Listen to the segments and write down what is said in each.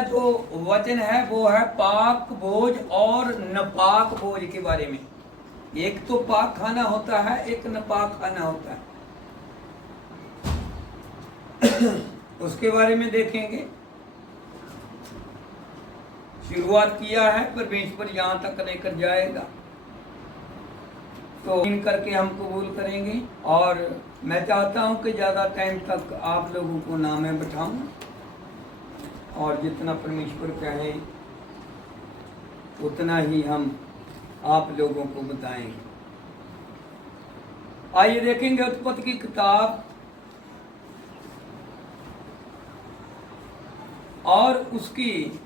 पहला जो वचन है वो है पाक भोज और नपाक भोज के बारे में। एक तो पाक खाना होता है, एक नपाक खाना होता है। उसके बारे में देखेंगे। शुरुआत किया है परमेश्वर, यहां तक लेकर जाएगा तो इन करके हम कबूल करेंगे। और मैं चाहता हूं कि ज़्यादा टाइम तक आप लोगों को ना मैं बैठाऊं, और जितना परमेश्वर कहे उतना ही हम आप लोगों को बताएंगे। आइए देखेंगे उत्पत्ति की किताब और उसकी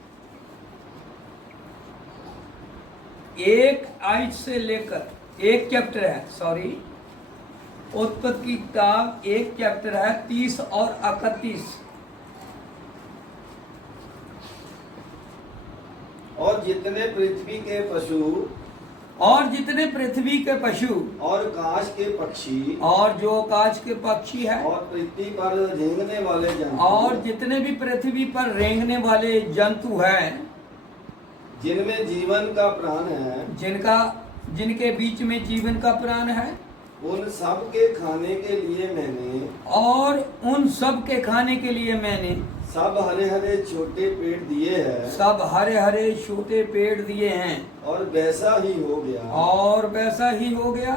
1 आयत से लेकर, एक चैप्टर है, सॉरी, उत्पत्ति की किताब 1 चैप्टर है, 30 और 31। और जितने पृथ्वी के पशु और आकाश के पक्षी और जो आकाश के पक्षी है और पृथ्वी पर रेंगने वाले जंतु और जितने भी पृथ्वी पर रेंगने वाले जंतु हैं, जिनमें जीवन का प्राण है, जिनके बीच में जीवन का प्राण है, उन सब के खाने के लिए मैंने सब हरे हरे छोटे पेड़ दिए हैं। और वैसा ही हो गया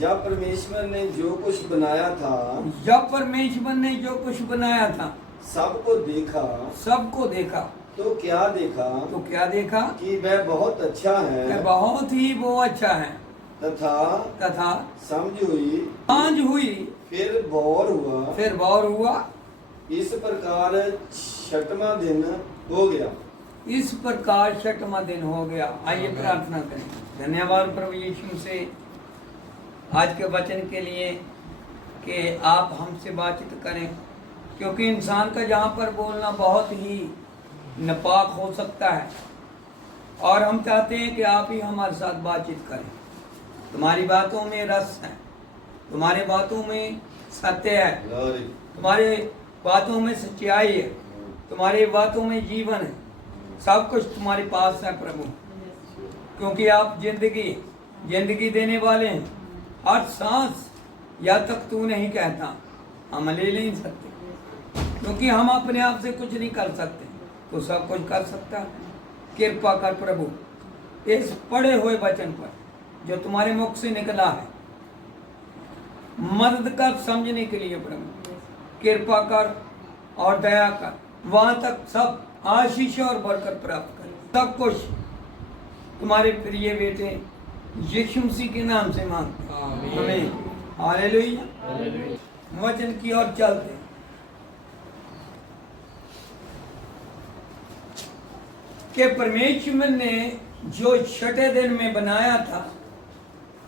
जब परमेश्वर ने जो कुछ बनाया था सबको देखा तो क्या देखा कि वह बहुत अच्छा है, बहुत ही वो अच्छा है। तथा सांझ हुई फिर भोर हुआ। इस प्रकार छठवां दिन हो गया। आइए प्रार्थना करें। धन्यवाद प्रभु यीशु से आज के वचन के लिए कि आप हमसे बातचीत करें, क्योंकि इंसान का जहाँ पर बोलना बहुत ही नापाक हो सकता है, और हम चाहते हैं कि आप ही हमारे साथ बातचीत करें। तुम्हारी बातों में रस है, तुम्हारे बातों में सत्य है, तुम्हारे बातों में सच्चाई है, तुम्हारी बातों में जीवन है। सब कुछ तुम्हारे पास है प्रभु, क्योंकि आप जिंदगी देने वाले हैं। हर सांस या तक तू नहीं कहता हम ले नहीं सकते, क्योंकि हम अपने आप से कुछ नहीं कर सकते, तो सब कुछ कर सकता है। कृपा कर प्रभु इस पढ़े हुए वचन पर जो तुम्हारे मुख से निकला है, मदद कर समझने के लिए प्रभु। कृपा कर और दया कर, वहां तक सब आशीष और बरकत प्राप्त कर। सब कुछ तुम्हारे प्रिय बेटे यीशु मसीह के नाम से मांगते हैं, आमीन, हालेलुया। वचन की ओर चलते हैं। कि परमेश्वर ने जो छठे दिन में बनाया था,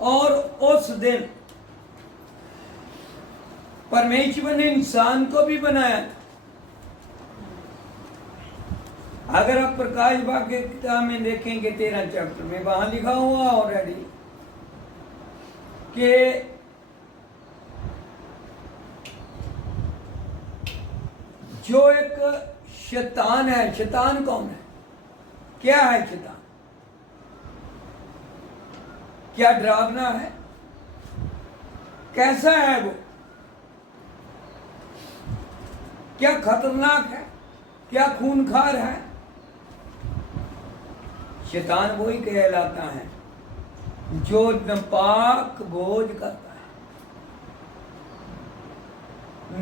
और उस दिन परमेश्वर ने इंसान को भी बनाया था। अगर आप प्रकाश भाग्य किताब में देखेंगे 13 चैप्टर में, वहां लिखा हुआ ऑलरेडी कि जो एक शैतान है, शैतान कौन है, क्या है शैतान? क्या डरावना है? कैसा है वो? क्या खतरनाक है? क्या खूनखार है? शैतान वही कहलाता है जो नापाक भोज करता है।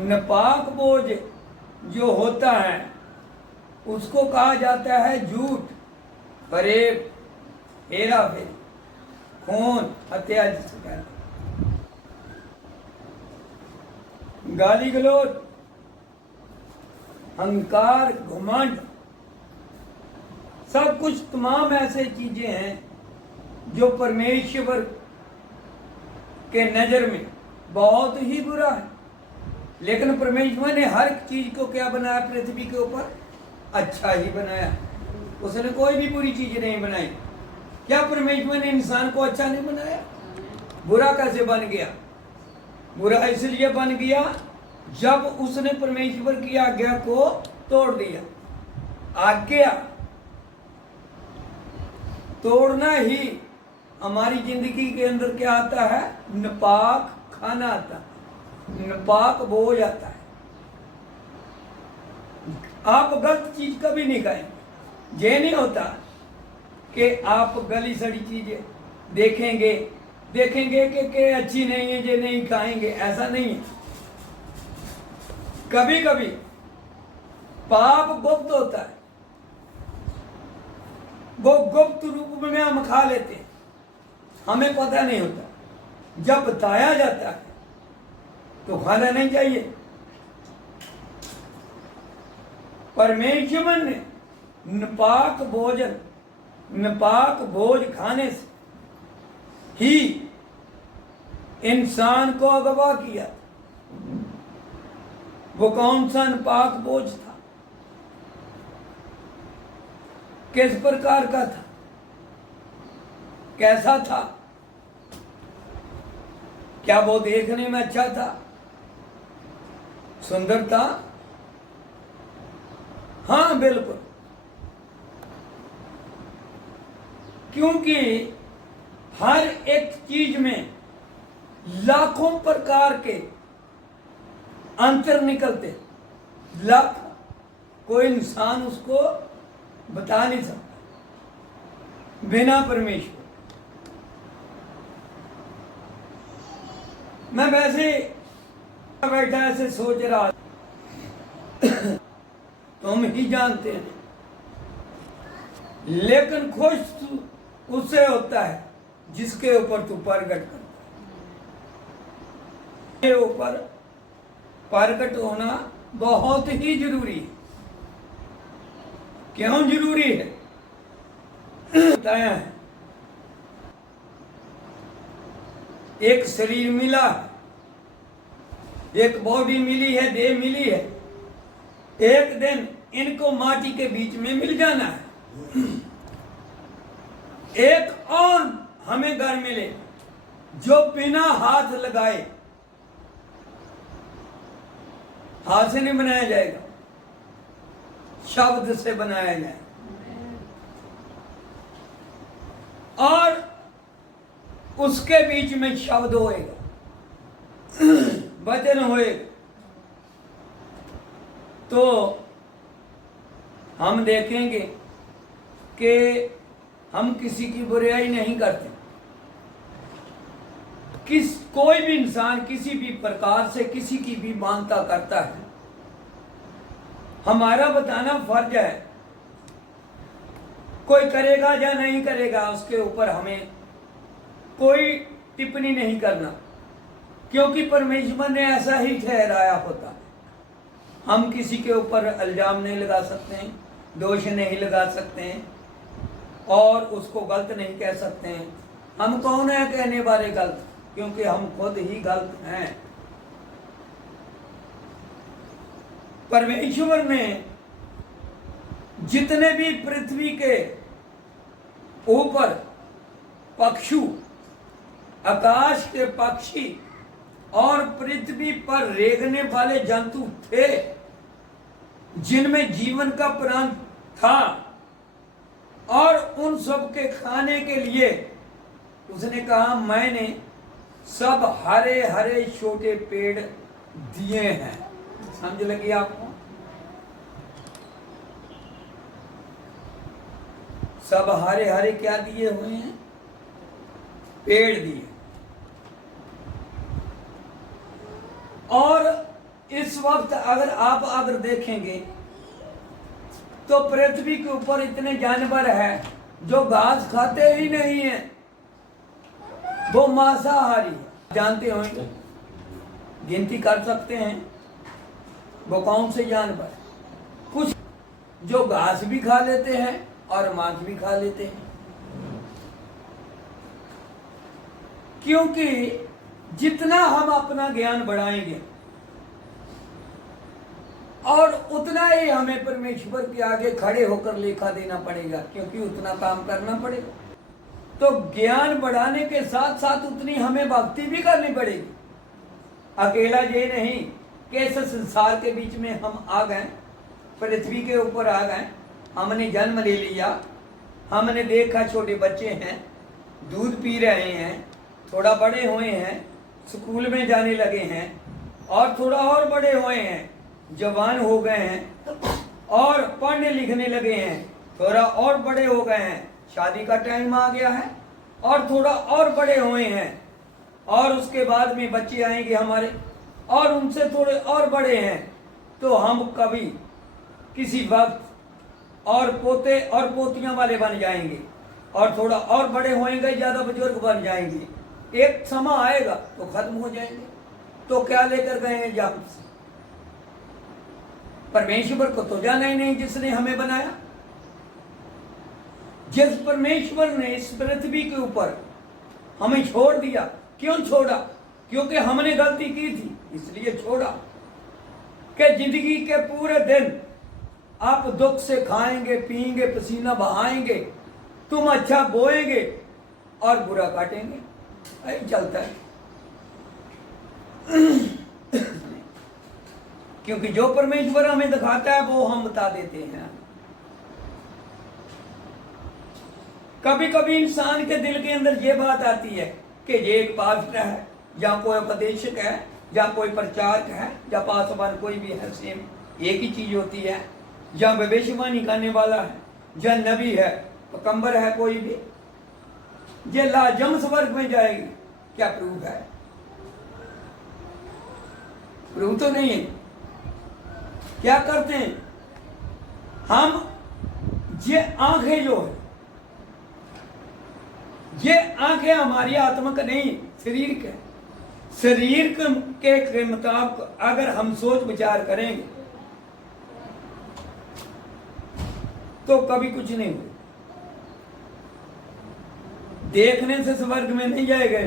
नापाक भोज जो होता है उसको कहा जाता है झूठ, फरेब, हेरा फेरी, खून, हत्या, जिसे कहते हैं, गाली गलौज, अहंकार, घमंड, सब कुछ तमाम ऐसे चीजें हैं जो परमेश्वर के नजर में बहुत ही बुरा है। लेकिन परमेश्वर ने हर चीज को क्या बनाया? पृथ्वी के ऊपर अच्छा ही बनाया, उसने कोई भी बुरी चीज नहीं बनाई। क्या परमेश्वर ने इंसान को अच्छा नहीं बनाया? बुरा कैसे बन गया? बुरा इसलिए बन गया जब उसने परमेश्वर की आज्ञा को तोड़ दिया। आज्ञा तोड़ना ही हमारी जिंदगी के अंदर क्या आता है? नापाक खाना आता है, नापाक बोझ आता है। आप गलत चीज कभी नहीं खाएंगे। ये नहीं होता कि आप गली सड़ी चीजें देखेंगे कि अच्छी नहीं है, ये नहीं खाएंगे, ऐसा नहीं है। कभी कभी पाप गुप्त होता है, वो गुप्त रूप में हम खा लेते हैं, हमें पता नहीं होता। जब बताया जाता है तो खाना नहीं चाहिए। परमेश्वर ने नापाक भोजन, नापाक भोज खाने से ही इंसान को अगवा किया। वो कौन सा नापाक भोज था? किस प्रकार का था? कैसा था? क्या वो देखने में अच्छा था, सुंदर था? हाँ, बिल्कुल। क्योंकि हर एक चीज में लाखों प्रकार के अंतर निकलते, लाख, कोई इंसान उसको बता नहीं सकता बिना परमेश्वर। मैं वैसे बैठा ऐसे सोच रहा, तुम ही जानते हैं, लेकिन खुश उससे होता है जिसके ऊपर तू प्रकट करता है। ऊपर प्रकट होना बहुत ही जरूरी है। क्यों जरूरी है? बताया है, एक शरीर मिला है, एक बॉडी मिली है, देह मिली है। एक दिन इनको माटी के बीच में मिल जाना है। एक और हमें घर मिले जो बिना हाथ लगाए, हाथ से नहीं बनाया जाएगा, शब्द से बनाया जाए। और उसके बीच में शब्द होएगा, वचन होएगा। तो हम देखेंगे कि हम किसी की बुराई नहीं करते। कोई भी इंसान किसी भी प्रकार से किसी की भी मानता करता है, हमारा बताना फर्ज है। कोई करेगा या नहीं करेगा उसके ऊपर हमें कोई टिप्पणी नहीं करना, क्योंकि परमेश्वर ने ऐसा ही ठहराया होता है। हम किसी के ऊपर इल्जाम नहीं लगा सकते हैं, दोष नहीं लगा सकते हैं और उसको गलत नहीं कह सकते हैं। हम कौन है कहने वाले गलत, क्योंकि हम खुद ही गलत हैं। परमेश्वर ने जितने भी पृथ्वी के ऊपर पक्षु, आकाश के पक्षी और पृथ्वी पर रेंगने वाले जंतु थे जिनमें जीवन का प्राण था, और उन सब के खाने के लिए उसने कहा मैंने सब हरे हरे छोटे पेड़ दिए हैं। समझ लगी आपको? सब हरे हरे क्या दिए हुए हैं? पेड़ दिए। और इस वक्त अगर देखेंगे तो पृथ्वी के ऊपर इतने जानवर हैं जो घास खाते ही नहीं है, वो मांसाहारी है। जानते होंगे, गिनती कर सकते हैं वो कौन से जानवर? कुछ जो घास भी खा लेते हैं और मांस भी खा लेते हैं। क्योंकि जितना हम अपना ज्ञान बढ़ाएंगे और उतना ही हमें परमेश्वर के आगे खड़े होकर लेखा देना पड़ेगा, क्योंकि उतना काम करना पड़ेगा। तो ज्ञान बढ़ाने के साथ साथ उतनी हमें भक्ति भी करनी पड़ेगी। अकेला ये नहीं कि इस संसार के बीच में हम आ गए, पृथ्वी के ऊपर आ गए हमने जन्म ले लिया, हमने देखा छोटे बच्चे हैं, दूध पी रहे हैं, थोड़ा बड़े हुए हैं, स्कूल में जाने लगे हैं, और थोड़ा और बड़े हुए हैं, जवान हो गए हैं और पढ़ने लिखने लगे हैं, थोड़ा और बड़े हो गए हैं, शादी का टाइम आ गया है, और थोड़ा और बड़े हुए हैं, और उसके बाद में बच्चे आएंगे हमारे, और उनसे थोड़े और बड़े हैं, तो हम कभी किसी वक्त और पोते और पोतियां वाले बन जाएंगे, और थोड़ा और बड़े होंगे, ज्यादा बुजुर्ग बन जाएंगे। एक समय आएगा तो खत्म हो जाएंगे। तो क्या लेकर गए हैं जब से? परमेश्वर को तो जाना ही नहीं जिसने हमें बनाया। जिस परमेश्वर ने इस पृथ्वी के ऊपर हमें छोड़ दिया, क्यों छोड़ा? क्योंकि हमने गलती की थी, इसलिए छोड़ा कि जिंदगी के पूरे दिन आप दुख से खाएंगे, पिएंगे, पसीना बहाएंगे, तुम अच्छा बोएंगे और बुरा काटेंगे। यही चलता है। क्योंकि जो परमेश्वर हमें दिखाता है वो हम बता देते हैं। कभी कभी इंसान के दिल के अंदर ये बात आती है कि ये एक पास्टर है, या कोई उपदेशक है, या कोई प्रचारक है, या पासवान कोई भी है, सेम एक ही चीज होती है। या भविष्यवाणी करने वाला है, या नबी है, पैगंबर है, कोई भी ये लाजम स्वर्ग में जाएगी। क्या प्रूफ है? प्रूफ तो नहीं है। क्या करते हैं हम? ये आंखें जो है, ये आंखें हमारी आत्मा का नहीं, शरीर का। शरीर के मुताबिक अगर हम सोच विचार करेंगे तो कभी कुछ नहीं हो। देखने से स्वर्ग में नहीं जाएगा।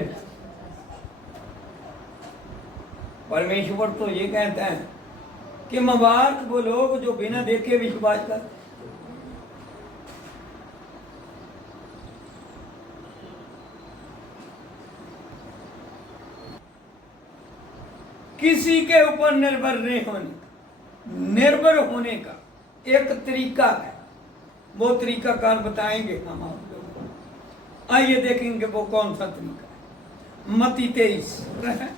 परमेश्वर तो ये कहता है कि मुबारक वो लोग जो बिना देखे विश्वास करते। किसी के ऊपर निर्भर नहीं होने, निर्भर होने का एक तरीका है, वो तरीका कार बताएंगे हम आप लोगों को। आइए देखेंगे वो कौन सा तरीका है। मत्ती 23 है,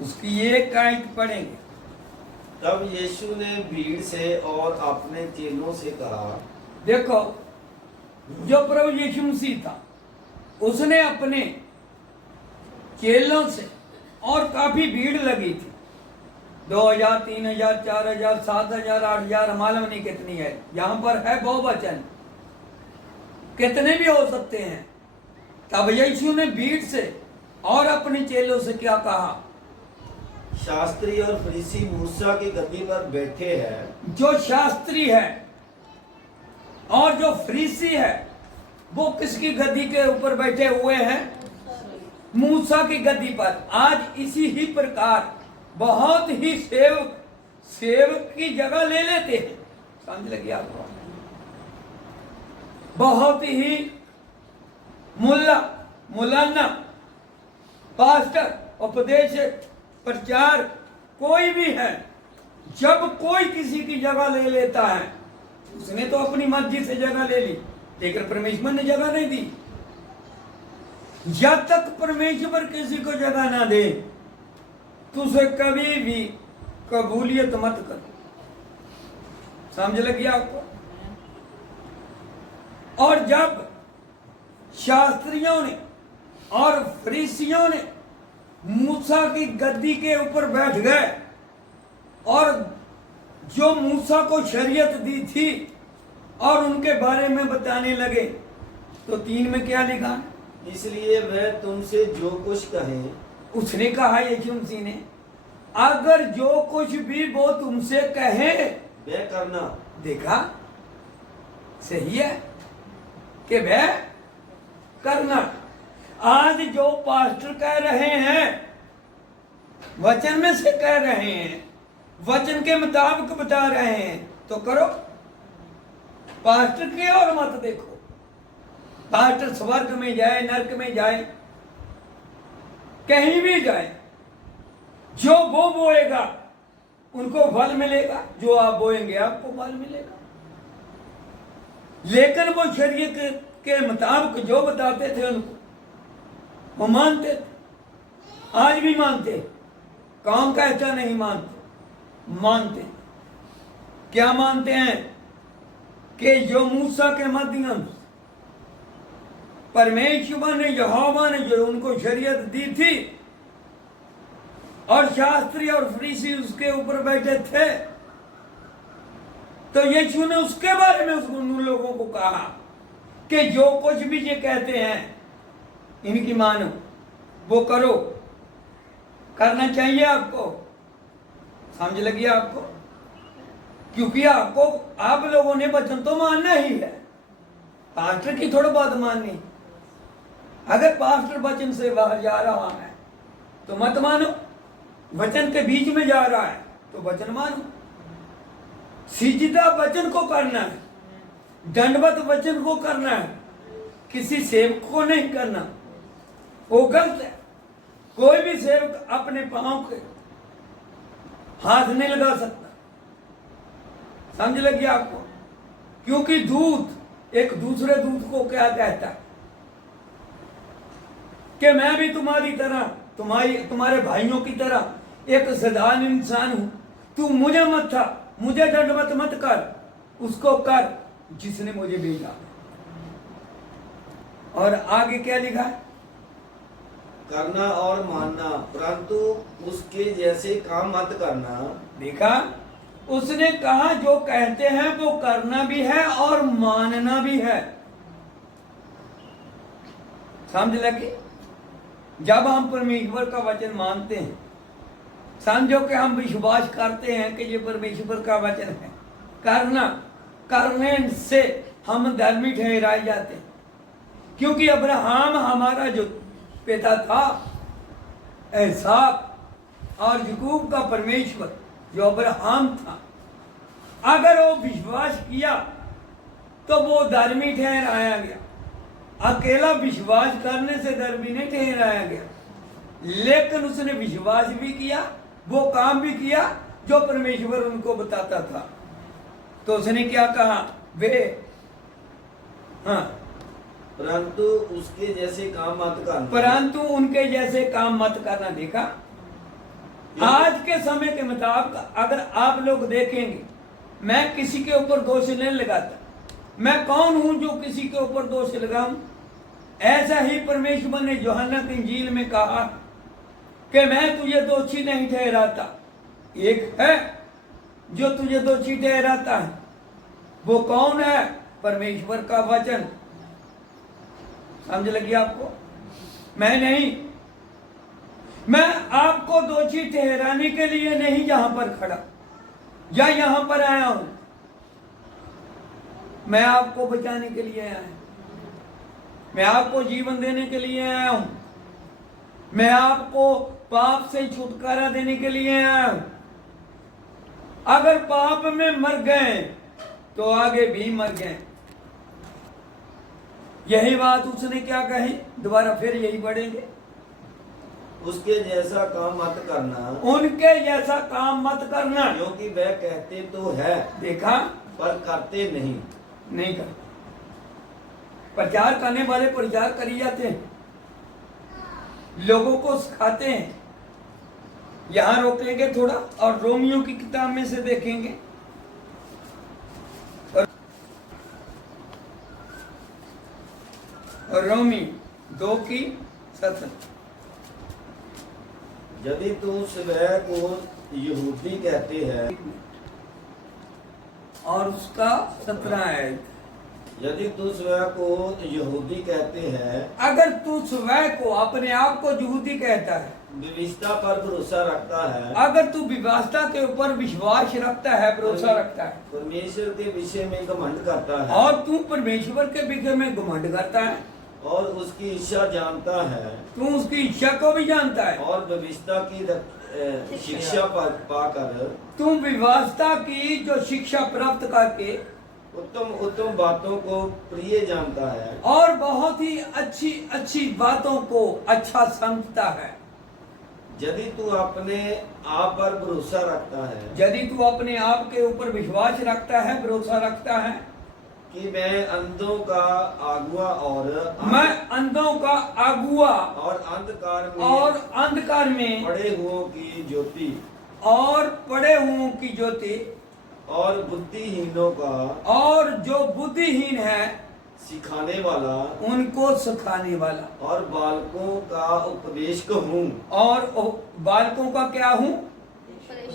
उसकी एक आयत पढ़ेंगे। तब यीशु ने भीड़ से और अपने चेलों से कहा, देखो, जो प्रभु यीशु मसीह था उसने अपने चेलों से, और काफी भीड़ लगी थी, 2000, 3000, 4000, 7000, 8000, मालूम नहीं कितनी है, यहां पर है बहुवचन, कितने भी हो सकते हैं। तब यीशु ने भीड़ से और अपने चेलों से क्या कहा? शास्त्री और फरीसी मूसा की गद्दी पर बैठे हैं। जो शास्त्री है और जो फरीसी है वो किसकी गद्दी के ऊपर बैठे हुए हैं? मूसा की गद्दी पर। आज इसी ही प्रकार बहुत ही सेवक की जगह ले लेते हैं। समझ लगी आपको? बहुत ही मुलाना, पास्टर, उपदेशक, प्रचार कोई भी है, जब कोई किसी की जगह ले लेता है, उसने तो अपनी मर्जी से जगह ले ली, लेकिन परमेश्वर ने जगह नहीं दी। जब तक परमेश्वर किसी को जगह ना दे तो उसे कभी भी कबूलियत मत कर। समझ लगी आपको? और जब शास्त्रियों ने और फरीसियों ने मूसा की गद्दी के ऊपर बैठ गए और जो मूसा को शरीयत दी थी और उनके बारे में बताने लगे, तो 3 में क्या लिखा? इसलिए वह तुमसे जो कुछ कहे, उसने कहा यीशु मसीह ने, अगर जो कुछ भी वो तुमसे कहे वह करना। देखा, सही है कि वह करना। आज जो पास्टर कह रहे हैं, वचन में से कह रहे हैं, वचन के मुताबिक बता रहे हैं, तो करो। पास्टर की और मत देखो। पास्टर स्वर्ग में जाए, नरक में जाए, कहीं भी जाए, जो वो बोएगा उनको फल मिलेगा, जो आप बोएंगे आपको फल मिलेगा। लेकिन वो शरीयत के मुताबिक जो बताते थे उनको वो मानते थे, आज भी मानते, कौन कहता नहीं मानते, मानते। क्या मानते हैं कि जो मूसा के माध्यम से परमेश्वर ने, यहोवा ने जो उनको शरीयत दी थी और शास्त्री और फरीसी उसके ऊपर बैठे थे, तो यीशु ने उसके बारे में उन लोगों को कहा कि जो कुछ भी ये कहते हैं इनकी मानो, वो करो, करना चाहिए आपको। समझ लगी आपको? क्योंकि आपको, आप लोगों ने वचन तो मानना ही है, पास्टर की थोड़ा बात माननी। अगर पास्टर वचन से बाहर जा रहा है तो मत मानो, वचन के बीच में जा रहा है तो वचन मानो। सीधा वचन को करना है, दंडवत वचन को करना है, किसी सेवक को नहीं करना, वो गलत है। कोई भी सेवक अपने पांव के हाथ नहीं लगा सकता। समझ लगी आपको? क्योंकि दूत एक दूसरे दूत को क्या कहता है कि मैं भी तुम्हारी तरह, तुम्हारे भाइयों की तरह एक साधारण इंसान हूं, तू मुझे मत था, मुझे दंडवत मत कर, उसको कर जिसने मुझे भेजा। और आगे क्या लिखा है? करना और मानना, परंतु उसके जैसे काम मत करना। देखा, उसने कहा जो कहते हैं वो करना भी है और मानना भी है। समझ लगे? जब हम परमेश्वर का वचन मानते हैं, समझो कि हम विश्वास करते हैं कि ये परमेश्वर का वचन है, करने से हम धर्मी ठहराए जाते हैं। क्योंकि अब्राहम हमारा जो पिता था, एसाव और याकूब का परमेश्वर जो अब्राहम था, अगर वो विश्वास किया तो वो धर्मी ठहराया गया। अकेला विश्वास करने से धर्मी नहीं ठहराया गया, लेकिन उसने विश्वास भी किया, वो काम भी किया जो परमेश्वर उनको बताता था। तो उसने क्या कहा? वे हाँ, परंतु उसके जैसे काम मत करना, परंतु उनके जैसे काम मत करना। देखा, आज के समय के मुताबिक अगर आप लोग देखेंगे, मैं किसी के ऊपर दोष नहीं लगाता, मैं कौन हूं जो किसी के ऊपर दोष लगाऊं? ऐसा ही परमेश्वर ने यूहन्ना की इंजील में कहा कि मैं तुझे दोषी नहीं ठहराता, एक है जो तुझे दोषी ठहराता है। वो कौन है? परमेश्वर का वचन। समझ लगी आपको? मैं नहीं, मैं आपको दोषी ठहराने के लिए नहीं यहां पर खड़ा या यहां पर आया हूं, मैं आपको बचाने के लिए आया हूं, मैं आपको जीवन देने के लिए आया हूं, मैं आपको पाप से छुटकारा देने के लिए आया हूं। अगर पाप में मर गए तो आगे भी मर गए। यही बात उसने क्या कही? दोबारा फिर यही पढ़ेंगे, उसके जैसा काम मत करना, उनके जैसा काम मत करना, क्योंकि वह कहते तो है, देखा, पर करते नहीं कर। प्रचार करने वाले प्रचार करी जाते हैं, लोगों को सिखाते हैं। यहां रोक लेंगे थोड़ा और रोमियो की किताब में से देखेंगे। और रोमी 2:7, यदि तू स्वयं को यहूदी कहते हैं, और उसका 17 है, यदि तू स्वयं को यहूदी कहते हैं, अगर तू स्वयं को, अपने आप को यहूदी कहता है, विविधता पर भरोसा रखता है, अगर तू विवाहता के ऊपर विश्वास रखता है, भरोसा रखता है, परमेश्वर के विषय में घमंड करता है, और तू परमेश्वर के विषय में घमंड करता है, और उसकी इच्छा जानता है, तू उसकी इच्छा को भी जानता है, और विविधता की शिक्षा पाकर, तू विवाहता की जो शिक्षा प्राप्त करके उत्तम बातों को प्रिय जानता है, और बहुत ही अच्छी अच्छी बातों को अच्छा समझता है, यदि तू अपने आप पर भरोसा रखता है यदि तू अपने आप के ऊपर विश्वास रखता है, भरोसा रखता है कि मैं अंधों का आगुआ और मैं अंधों का आगुआ और और अंधकार में पड़े हुओं की ज्योति और पड़े हुओं की ज्योति और बुद्धिहीनों का और जो बुद्धिहीन है सिखाने वाला उनको सिखाने वाला और बालकों का उपदेशक हूँ। और बालकों का क्या हूँ?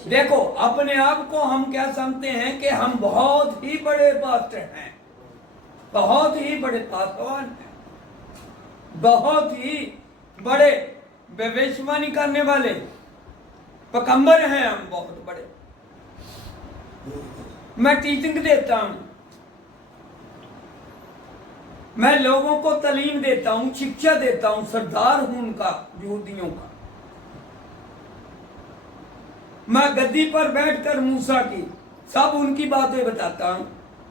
देखो, अपने आप को हम क्या समझते हैं कि हम बहुत ही बड़े पास्टर हैं, बहुत ही बड़े पासवान हैं, बहुत ही बड़े भविष्यवाणी करने वाले पैगंबर हैं, हम बहुत बड़े। मैं टीचिंग देता हूं, मैं लोगों को तालीम देता हूं, शिक्षा देता हूं, सरदार हूं उनका, यहूदियों का। मैं गद्दी पर बैठकर मूसा की सब उनकी बातें बताता हूं,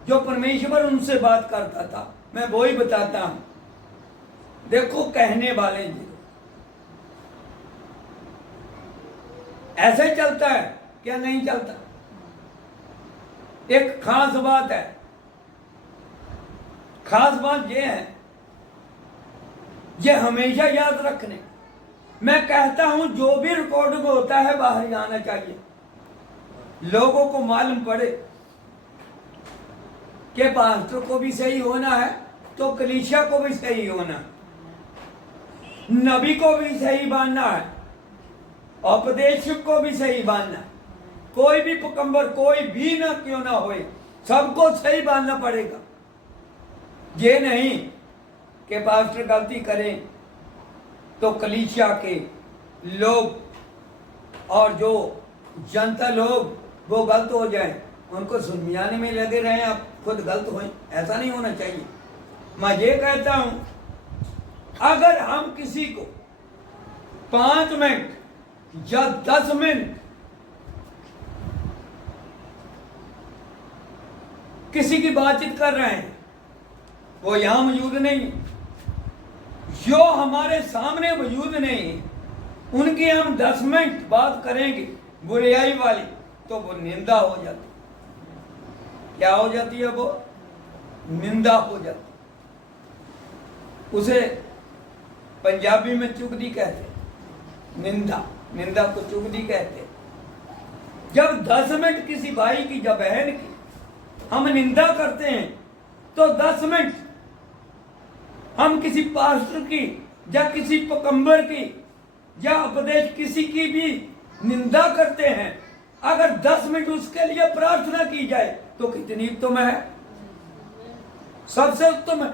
जो परमेश्वर उनसे बात करता था मैं वो ही बताता हूं। देखो, कहने वाले जी ऐसे चलता है क्या? नहीं चलता। एक खास बात है, खास बात यह है, यह हमेशा याद रखने, मैं कहता हूं जो भी रिकॉर्डिंग होता है बाहर जाना चाहिए, लोगों को मालूम पड़े कि पास्टर को भी सही होना है तो कलीसिया को भी सही होना है, नबी को भी सही मानना है, उपदेशक को भी सही मानना है। कोई भी पैगंबर कोई भी ना क्यों ना होए, सबको सही मानना पड़ेगा। ये नहीं कि पास्टर गलती करें तो कलीसिया के लोग और जो जनता लोग वो गलत हो जाए, उनको सुनवाने में लगे रहे, आप खुद गलत हों, ऐसा नहीं होना चाहिए। मैं ये कहता हूं, अगर हम किसी को 5 मिनट या 10 मिनट किसी की बातचीत कर रहे हैं, वो यहां मौजूद नहीं, जो हमारे सामने मौजूद नहीं, उनकी हम 10 मिनट बात करेंगे बुराई वाली, तो वो निंदा हो जाती। क्या हो जाती है? वो निंदा हो जाती। उसे पंजाबी में चुगली कहते, निंदा, निंदा को चुगली कहते। जब 10 मिनट किसी भाई की या बहन की हम निंदा करते हैं, तो 10 मिनट हम किसी पास्टर की या किसी पैगंबर की या उपदेश किसी की भी निंदा करते हैं, अगर 10 मिनट उसके लिए प्रार्थना की जाए तो कितनी उत्तम है, सबसे उत्तम है।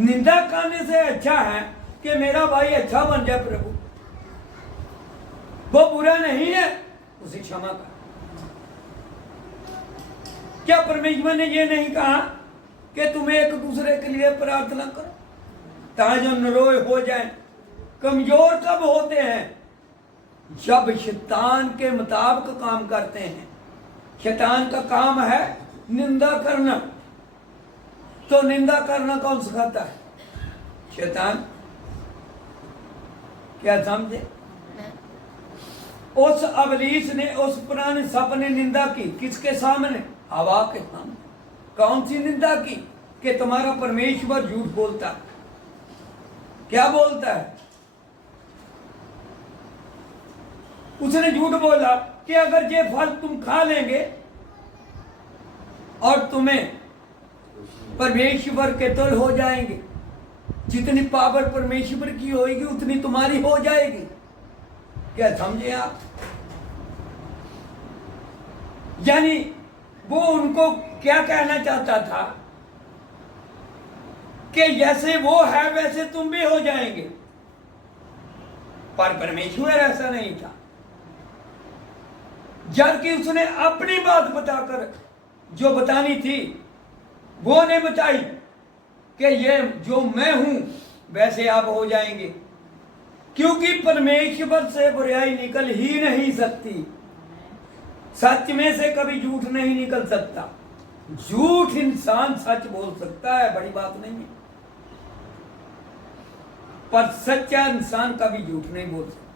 निंदा करने से अच्छा है कि मेरा भाई अच्छा बन जाए प्रभु, वो बुरा नहीं है, उसे क्षमा कर। क्या परमेश्वर ने ये नहीं कहा कि तुम्हें एक दूसरे के लिए प्रार्थना करो ताकि जो निरोग हो जाए? कमजोर कब होते हैं? जब शैतान के मुताबिक काम करते हैं। शैतान का काम है निंदा करना, तो निंदा करना कौन सिखाता है? शैतान। क्या समझे? उस अबलीस ने, उस पुराने सप ने निंदा की किसके सामने? हवा के सामने। कौन सी निंदा की? कि तुम्हारा परमेश्वर झूठ बोलता है। क्या बोलता है? उसने झूठ बोला कि अगर ये फल तुम खा लेंगे और तुम्हें परमेश्वर के तुल्य हो जाएंगे, जितनी पावर परमेश्वर की होगी उतनी तुम्हारी हो जाएगी। क्या समझे आप? यानी वो उनको क्या कहना चाहता था कि जैसे वो है वैसे तुम भी हो जाएंगे, पर परमेश्वर ऐसा नहीं था। जबकि उसने अपनी बात बताकर जो बतानी थी वो नहीं बताई कि ये जो मैं हूं वैसे आप हो जाएंगे, क्योंकि परमेश्वर से बुराई निकल ही नहीं सकती। सच में से कभी झूठ नहीं निकल सकता। झूठ इंसान सच बोल सकता है, बड़ी बात नहीं है। पर सच्चा इंसान कभी झूठ नहीं बोल सकता।